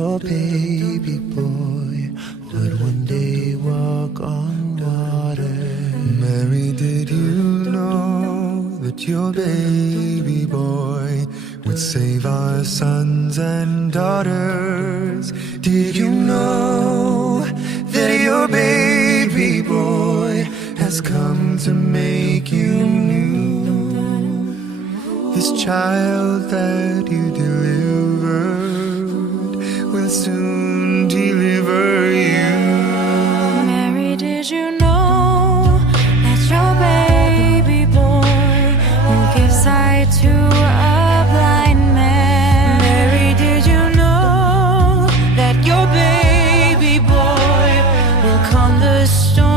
your baby boy would one day walk on water. Mary, did you know that your baby boy would save our sons and daughters? Did you know that your baby boy has come to make you new? This child that you delivered will soon deliver you. Mary, did you know that your baby boy will give sight to a blind man? Mary, did you know that your baby boy will calm the storm?